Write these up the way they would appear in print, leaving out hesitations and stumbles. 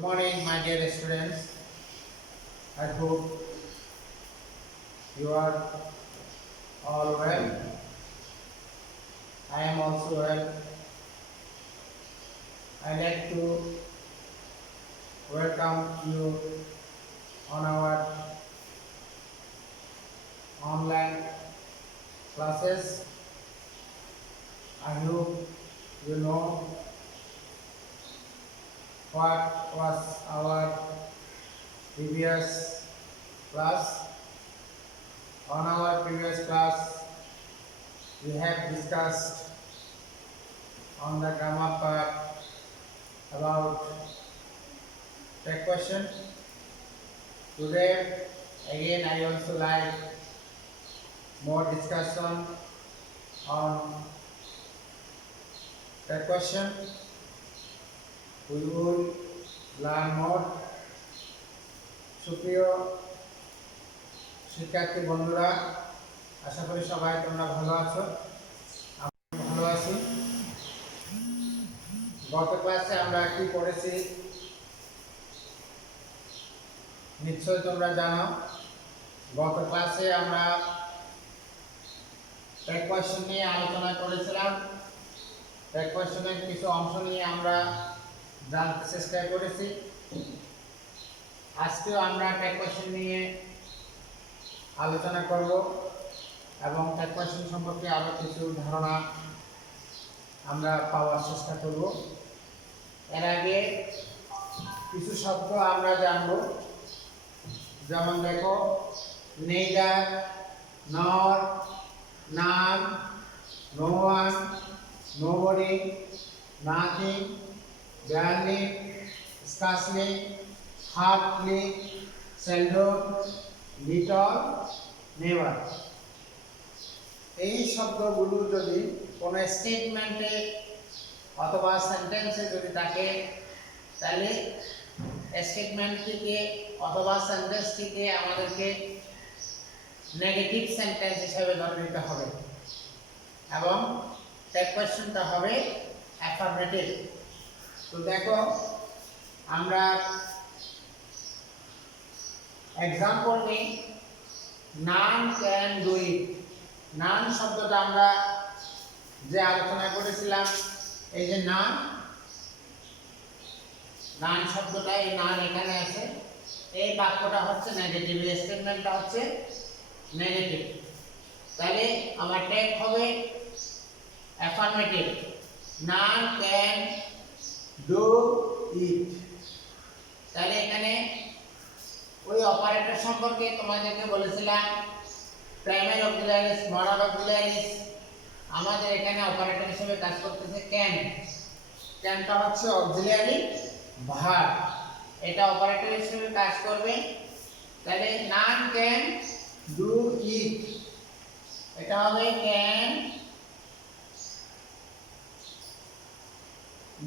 morning, my dear students. I hope you are all well. I am also well. I like to welcome you on our online classes. I hope you know what was our previous class. On our previous class, we have discussed on the grammar part about the question. Today, again, I also like more discussion on the question. We will learn more. সুপ্রিয় শিক্ষার্থী বন্ধুরা, আশা করি সবাই তোমরা ভালো আছো। আমি ভালো আছি। গত ক্লাসে আমরা কি পড়েছি নিশ্চয়ই তোমরা জানো। গত ক্লাসে আমরা টেক কোয়েশ্চন নিয়ে আলোচনা করেছিলাম। টেক কোয়েশ্চনের কিছু অংশ নিয়ে আমরা জানতে চেষ্টা করেছি। আজকেও আমরা টেক কোয়েশ্চন নিয়ে আলোচনা করব এবং টেক কোয়েশ্চন সম্পর্কে আরো কিছু ধারণা আমরা পাওয়ার চেষ্টা করব। এর আগে কিছু শব্দ আমরা জানব, যেমন দেখো নেইদার, নর, none, no one, nobody, nothing, barely, scarcely, hardly, seldom, little, never. এই শব্দগুলো যদি কোনো স্টেটমেন্টে অথবা সেন্টেন্সে যদি থাকে, তাহলে স্টেটমেন্টটিকে অথবা সেন্টেন্সটিকে আমাদেরকে নেগেটিভ সেন্টেন্স হিসেবে ধরে নিতে হবে এবং টেক কোয়েশ্চনটা হবে অ্যাফার্মেটিভ। তো দেখো আমরা এক্সাম্পল নিই। None can do it. নান শব্দটা আমরা যে আলোচনা করেছিলাম, এই যে নান, নান শব্দটা, এই নান এখানে আছে। এই বাক্যটা হচ্ছে নেগেটিভ, এই স্টেটমেন্টটা হচ্ছে নেগেটিভ। তাহলে আমার টেক হবে affirmative. None can do it. তাহলে এখানে ওই অপারেটর সম্পর্কে তোমাদেরকে বলেছিলাম, প্রাইমারি অক্সিলারিস, মডাল অক্সিলারিস। আমাদের এখানে অপারেটর হিসেবে কাজ করতেছে ক্যান। ক্যানটা হচ্ছে অক্সিলারি ভার্ব, এটা অপারেটর হিসেবে কাজ করবে। তাহলে নান ক্যান ডু ইট, এটা হবে ক্যান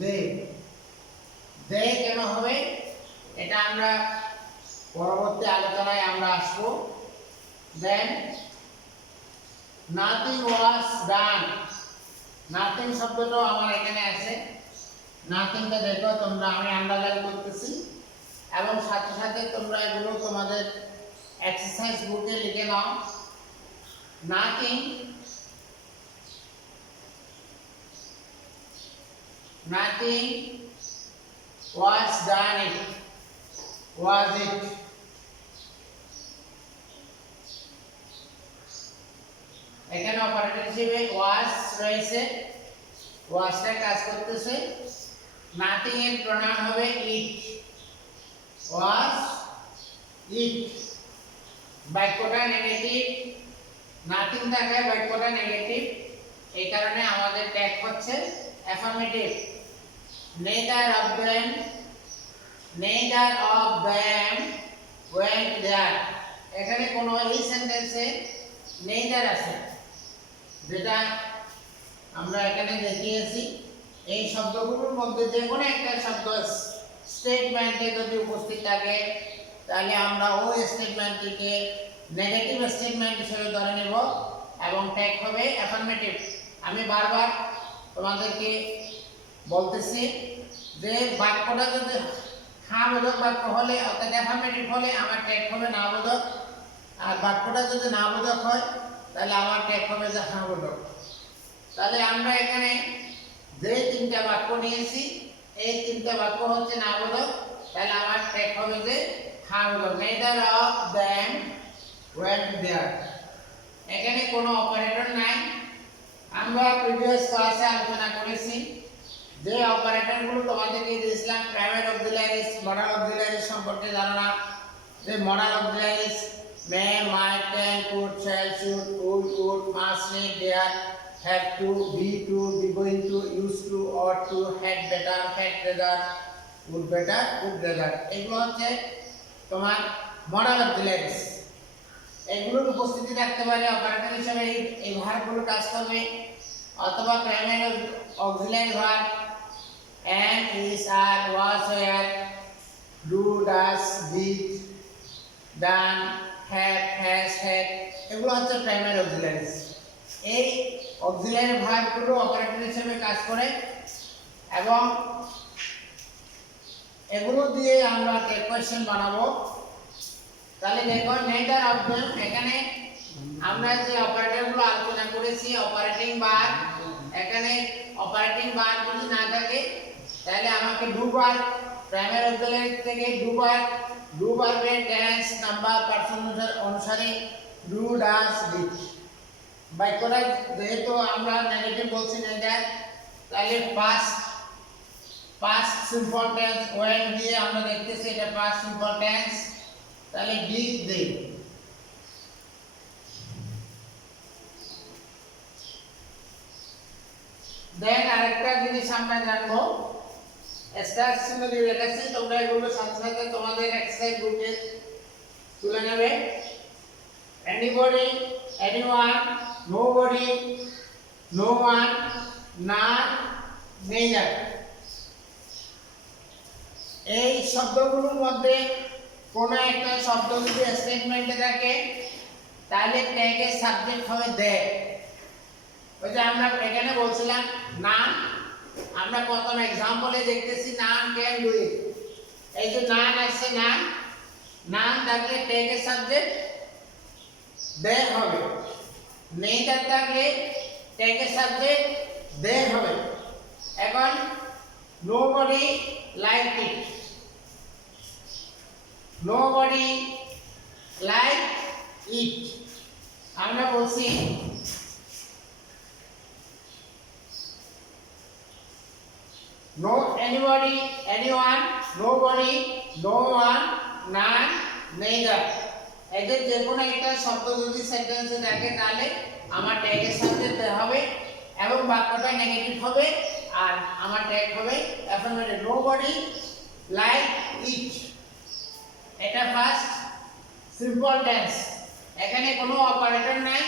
দে। দে কেন হবে এটা আমরা পরবর্তী আলোচনায় আমরা আসবো। দেন নাথিং ওয়াজ ডান। নাথিং শব্দটাও আমার এখানে আছে। নাথিংটা দেখো তোমরা, আমি আন্ডারলাইন করতেছি এবং সাথে সাথে তোমরা এগুলো তোমাদের এক্সারসাইজ বুকে লিখে নাও। নাথিং, নাথিং ওয়াজ ডান ইট, ওয়াজ ইট। এখানে অপারেটর হিসেবে ওয়াজ রয়েছে, ওয়াজটা কাজ করতেছে। নাথিং এর প্রনাউন হবে ইট, ওয়াজ ইট। বাক্যটা নেগেটিভ, নাথিং থাকায় বাক্যটা নেগেটিভ, এই কারণে আমাদের ট্যাগ হচ্ছে affirmative. Neither of them, neither of them went there. এখানে কোনো এই সেন্টেন্সে নেইদার আছে, যেটা আমরা এখানে দেখিয়েছি। এই শব্দগুলোর মধ্যে যে কোনো একটা শব্দ স্টেটমেন্টে যদি উপস্থিত থাকে, তাহলে আমরা ওই স্টেটমেন্টটিকে নেগেটিভ স্টেটমেন্ট হিসেবে ধরে নেব এবং ট্যাগ হবে অ্যাফার্মেটিভ। আমি বারবার তোমাদেরকে বলতেছি যে বাক্যটা যদি হ্যাঁ বোধক বাক্য হলে অর্থাৎ অ্যাফার্মেটিভ হলে আমার ট্যাগ হবে না বোধক, আর বাক্যটা যদি না বোধক হয় তাহলে আমার ট্যাগ হবে যে হ্যাঁ বোধক। তাহলে আমরা এখানে যে তিনটা বাক্য নিয়েছি এই তিনটা বাক্য হচ্ছে না বোধক, তাহলে আমার ট্যাগ হবে যে হ্যাঁ বোধক। Neither of them went there, এখানে কোনো অপারেটর নাই। আমরা প্রিভিয়াস ক্লাসে আলোচনা করেছি যে অপারেটরগুলো তোমাদেরকে দিয়েছিলাম প্রাইমারি অক্সিলারিজ, মডাল অক্সিলারিজ সম্পর্কে ধারণা। যে modal auxiliaries may, might, can, could, shall, should, would, would, must, need, dare, have to, be going to, use to, ought to, had better, had rather, would better, would rather, এগুলো হচ্ছে তোমার modal auxiliaries. এগুলোর উপস্থিতি রাখতে পারে operator হিসেবে এই ভার্বগুলো কাজ করবে, অথবা primary auxiliary verb and, is, are, was, were, do, does, did, done, have, has, had, এগুলো হচ্ছে প্রাইমারি অক্সিলারিজ। এই অক্সিলারি ভার্বগুলো অপারেটর হিসেবে কাজ করে এবং এগুলো দিয়ে আমরা টেক কোয়েশ্চেন বানাবো। তাহলে দেখো নেইদার অফ দেম, এখানে আমরা যে অপারেটরগুলো আলোচনা করেছি অপারেটিং ভার্ব, এখানে অপারেটিং ভার্ব যদি না থাকে তাহলে আমাকে দুবার প্রাইমারি অক্সিলারি থেকে দুবার টেন্স নাম্বার পারসন অনুসারে ডু, ডাজ, ডিড। বাক্যটা যেহেতু আমরা নেগেটিভ বলছি নেইদার, তাহলে পাস্ট সিম্পল টেন্স ওয়েন দিয়ে আমরা দেখতেছি এটা পাস্ট সিম্পল টেন্স, তাহলে ডিড দে। দেন আরেকটা জিনিস আমরা জানবো, স্টার চিহ্ন দিয়ে রেখেছি, তোমরা এগুলো সাথে সাথে তোমাদের এক্সারসাইজ বুকে তুলে নেবে। Anybody, anyone, nobody, no one, not, neither. এই শব্দগুলোর মধ্যে কোনো একটা শব্দ যদি স্টেটমেন্টে থাকে তাহলে ট্যাগের সাবজেক্ট হবে দে। ওই যে আমরা এখানে বলছিলাম নান, আমরা প্রথম এক্সাম্পলে দেখতেছি নান ক্যান ডু ইট, এই যে নান আছে নান থাকলে ট্যাগের সাবজেক্ট দে হবে, নেইদার থাকলে ট্যাগের সাবজেক্ট দে হবে। এখন nobody like it, nobody like it, আমরা বলছি no anybody, anyone, nobody, no one, none, neither। এদের যে কোনো একটা শব্দ যদি সেন্টেন্সে থাকে তাহলে আমার ট্যাগের সাবজেক্ট হবে এবং বাক্যটা নেগেটিভ হবে আর আমার ট্যাগ হবে অ্যাফার্মেটিভ। নোবডি লাইক ইট, এটা ফার্স্ট সিম্পল টেন্স, এখানে কোনো অপারেটর নাই,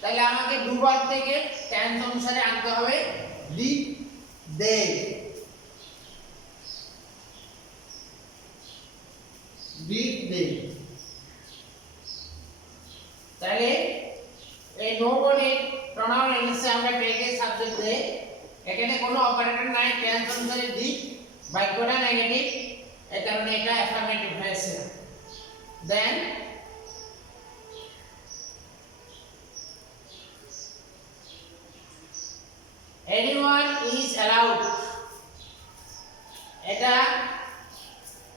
তাহলে আমাকে দুবার থেকে টেন্স অনুসারে আনতে হবে ডিড দে। ডিড দে, তাহলে এই নোবডি প্রনাউন এনেছে আমরা ট্যাগের সাবজেক্ট দে, এখানে কোনো অপারেটর নাই, টেন্স অনুসারে ডিড, বাক্যটা নেগেটিভ, এই কারণে এটা অ্যাফার্মেটিভ হয়েছে। দেন anyone is allowed, এটা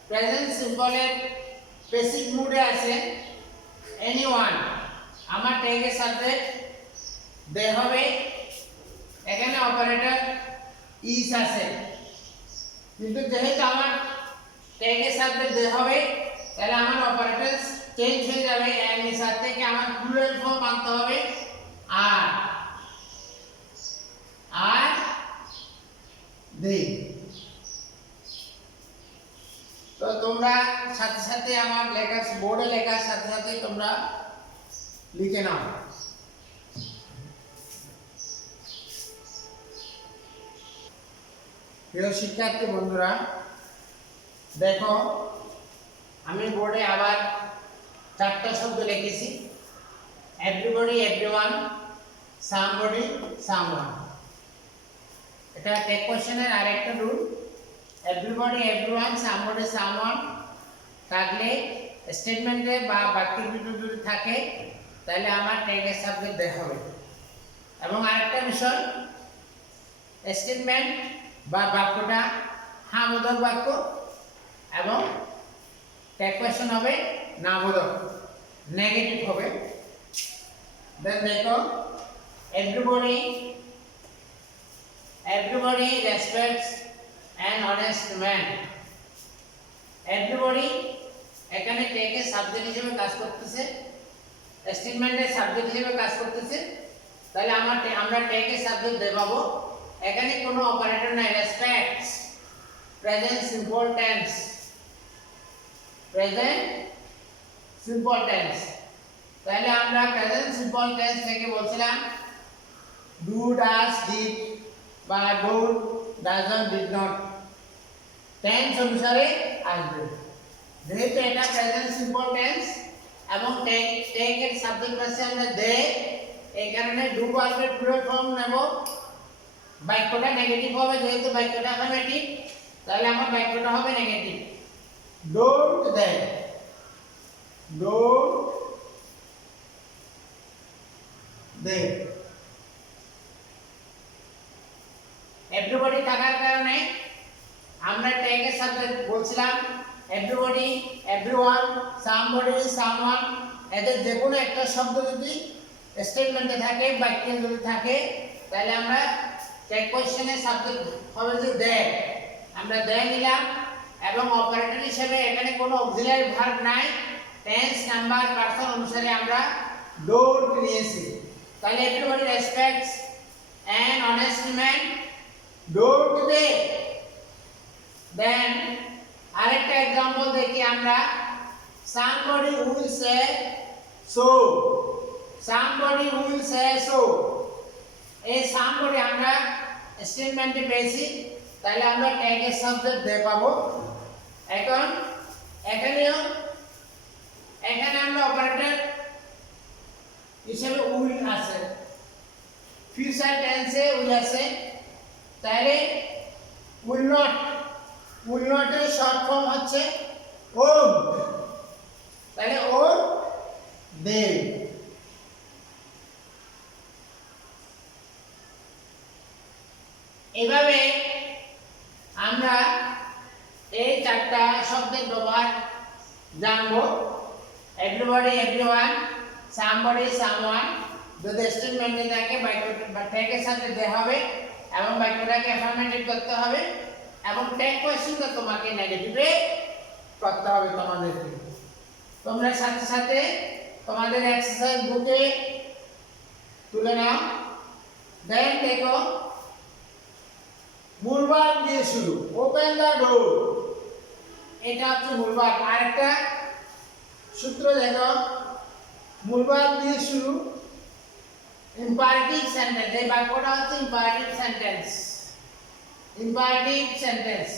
প্রেজেন্ট সিম্পলের প্যাসিভ মুডে আছে। anyone আমার ট্যাগের সাবজেক্ট দে হবে, এখানে অপারেটর ইজ আছে, কিন্তু যেহেতু আমার ট্যাগের সাবজেক্ট দে হবে তাহলে আমার অপারেটর চেঞ্জ হয়ে যাবে, এম এর সাথে কি আমার প্লুরাল ফর্ম আনতে হবে আর দে। তো তোমরা সাথে সাথে আমার লেখা বোর্ডে লেখার সাথে সাথে তোমরা লিখে নাও। প্রিয় শিক্ষার্থী বন্ধুরা, দেখো আমি বোর্ডে আবার চারটা শব্দ লিখেছি, এভরিবডি, এভরিওয়ান, সামবডি, সামওয়ান। এটা টেক কোশ্চেনের আরেকটা rule, everybody everyone somebody someone থাকলে স্টেটমেন্টে বা বাক্যের ভিতরে যদি থাকে তাহলে আমার ট্যাগের সাবজেক্ট দেখা হবে। এবং আরেকটা বিষয়, স্টেটমেন্ট বা বাক্যটা হ্যাঁ বোধক বাক্য এবং ট্যাগ কোয়েশ্চন হবে না বোধক, নেগেটিভ হবে। দেন দেখো everybody respects an honest man. everybody এখানে ট্যাগের সাবজেক্ট হিসেবে কাজ করতেছে, স্টেটমেন্টের সাবজেক্ট হিসেবে কাজ করতেছে। তাহলে আমরা ট্যাগের সাবজেক্ট দেখাবো। এখানে কোনো অপারেটর নাই, respects present simple tense, present simple tense. তাহলে আমরা প্রেজেন্ট সিম্পল টেন্স থেকে বলছিলাম ডু, ডাজ, ডিড বা don't, doesn't, did not tense অনুসারে আসবে। যেহেতু এটা প্রেজেন্ট সিম্পল টেন্স এবং ট্যাগের সাবজেক্ট আছে আমরা দে, এই কারণে ডু ভার্বের প্লুরাল ফর্ম নেব। বাক্যটা নেগেটিভ হবে, যেহেতু বাক্যটা অ্যাফার্মেটিভ তাহলে আমার বাক্যটা হবে negative. Don't they, don't they. Everybody থাকার কারণে আমরা ট্যাগের সাবজেক্ট বলছিলাম এভরিবডি, এভরিওয়ান, সামবডি, সামওয়ান। এদের যে কোনো একটা শব্দ যদি স্টেটমেন্টে থাকে, বাক্যে যদি থাকে তাহলে আমরা ট্যাগ কোয়েশ্চেনের সাবজেক্ট হবে যে দে, আমরা দে নিলাম। এবং অপারেটর হিসেবে এখানে কোনো অক্সিলারি ভার্ব নাই, টেন্স, নাম্বার, পারসন অনুসারে আমরা ডোন্ট নিয়েছি। তাহলে everybody respects an honest man, don't দে। দেন আরেকটা एग्जांपल দেখি আমরা, somebody will say so, somebody will say so। এই somebody আমরা স্টেটমেন্টে পেয়েছি, তাহলে আমরা ট্যাগের সাবজেক্ট দে পাবো। এখন এখানে আমরা অপারেটর হিসেবে উইল আছে, ফিউচার টেন্সে উইল আছে। তাহলে উইল নট, উইল নট এর শর্ট ফর্ম হচ্ছে ওন, তাহলে ওন দে। এভাবে আমরা এই চারটা শব্দের ব্যবহার জানবো। এভরিবডি, এভরিওয়ান, সামবডি, সামওয়ান যদি স্টেটমেন্টে থাকে বাক্যটা ট্যাগের সাথে দেওয়া হবে এবং বাক্যটাকে অ্যাফার্মেটিভ করতে হবে এবং ট্যাগ কোয়েশ্চনটা তোমাকে নেগেটিভে করতে হবে তোমাদেরকে। তোমরা সাথে সাথে তোমাদের এক্সারসাইজ বুকে তুলে নাও। দেন দেখো মূল ভার্ব দিয়ে শুরু, ওপেন দ্য ডোর, এটা হচ্ছে মূল ভার্ব। আরেকটা সূত্র দেখো, মূল ভার্ব দিয়ে শুরু, ইম্পারেটিভ সেন্টেন্স। এই বাক্যটা হচ্ছে imperative sentence, imperative sentence.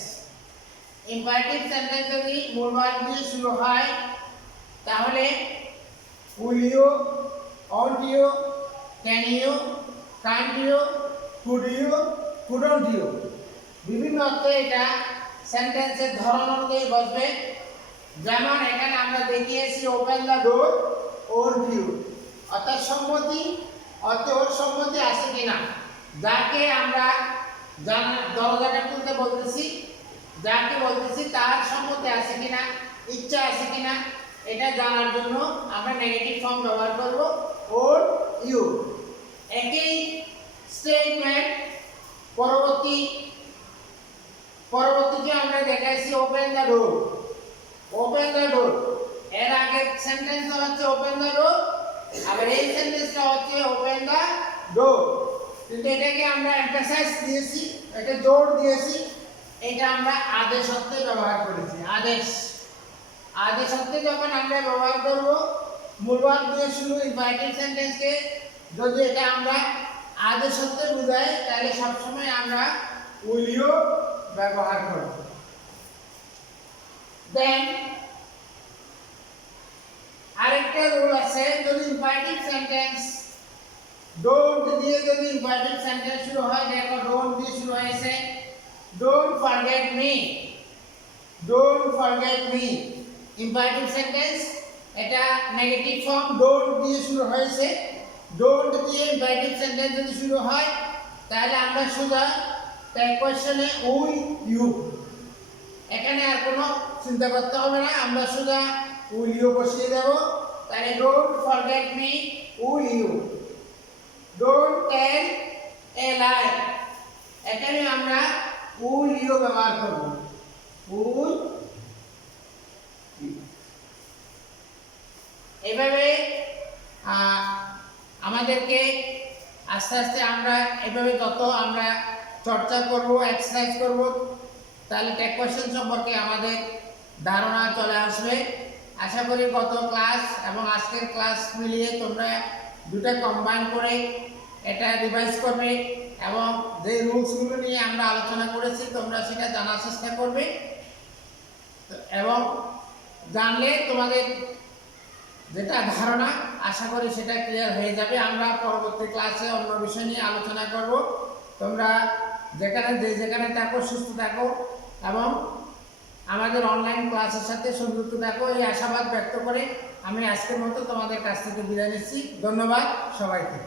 Imperative sentence যদি মূল ভার্ব দিয়ে শুরু হয় তাহলে will you, won't you, can you, can't you, could you, couldn't you, বিভিন্ন অর্থে এটা সেন্টেন্সের ধরন অনুযায়ী বসবে। যেমন এখানে আমরা দেখিয়েছি open the door, or view, অর্থাৎ সম্মতি, অর্থে ওর সম্মতি আছে কিনা, যাকে আমরা দরজাটা খুলতে বলতেছি, যাকে বলতেছি তার সম্মতি আছে কিনা, ইচ্ছা আছে কিনা, এটা জানার জন্য আমরা নেগেটিভ ফর্ম ব্যবহার করব ওর ইউ। একই স্টেটমেন্ট পরবর্তীতে আমরা দেখাইছি open the door, open the door. এর আগের সেন্টেন্সটা হচ্ছে ওপেন দ্য ডোর, আবার এই সেন্টেন্সটা হচ্ছে ওপেন দ্য ডোর, কিন্তু এটাকে আমরা এমফাসাইজ দিয়েছি, এটা জোর দিয়েছি, এটা আমরা আদেশ অর্থে ব্যবহার করেছি। আদেশ অর্থে যখন আমরা ব্যবহার করব মূল ভার্ব দিয়ে শুরু ইম্পারেটিভ সেন্টেন্সকে, যদি এটা আমরা আদেশ অর্থে বোঝাই তাহলে সবসময় আমরা উইল ইউ ব্যবহার করব। দেন আরেকটা রুল আছে, যদি ইম্পারেটিভ সেন্টেন্স ডোন্ট দিয়ে যদি ইম্পারেটিভ সেন্টেন্স শুরু হয়, দেখো ডোন্ট দিয়ে শুরু হয়েছে, don't forget me, don't forget me. Imperative sentence, এটা নেগেটিভ ফর্ম ডোন্ট দিয়ে শুরু হয়েছে। ডোন্ট দিয়ে ইম্পারেটিভ সেন্টেন্স যদি শুরু হয় তাহলে আমরা সোজা কোয়েশ্চনে উইল ইউ, এখানে আর কোনো চিন্তা করতে হবে না, আমরা সোজা উইল ইউ বসিয়ে দেব। তাহলে don't forget me will you. Don't tell a lie, এখানে আমরা উইল ইউ ব্যবহার করব। উইল এভাবে আমাদেরকে আস্তে আস্তে আমরা এভাবে যত আমরা চর্চা করব, এক্সারসাইজ করব, তাহলে টেক কোয়েশ্চেন সম্পর্কে আমাদের ধারণা চলে আসবে। আশা করি গত ক্লাস এবং আজকের ক্লাস মিলিয়ে তোমরা দুটো কম্বাইন করে এটা রিভাইজ করবে এবং যে রুলসগুলো নিয়ে আমরা আলোচনা করেছি তোমরা সেটা জানার চেষ্টা করবে এবং জানলে তোমাদের যেটা ধারণা আশা করি সেটা ক্লিয়ার হয়ে যাবে। আমরা পরবর্তী ক্লাসে অন্য বিষয় নিয়ে আলোচনা করব। তোমরা যেখানে থাকো সুস্থ থাকো এবং আমাদের অনলাইন ক্লাসের সাথে সংযুক্ত থাকো, এই আশাবাদ ব্যক্ত করে আমি আজকের মতো তোমাদের কাছ থেকে বিদায় নিচ্ছি। ধন্যবাদ সবাইকে।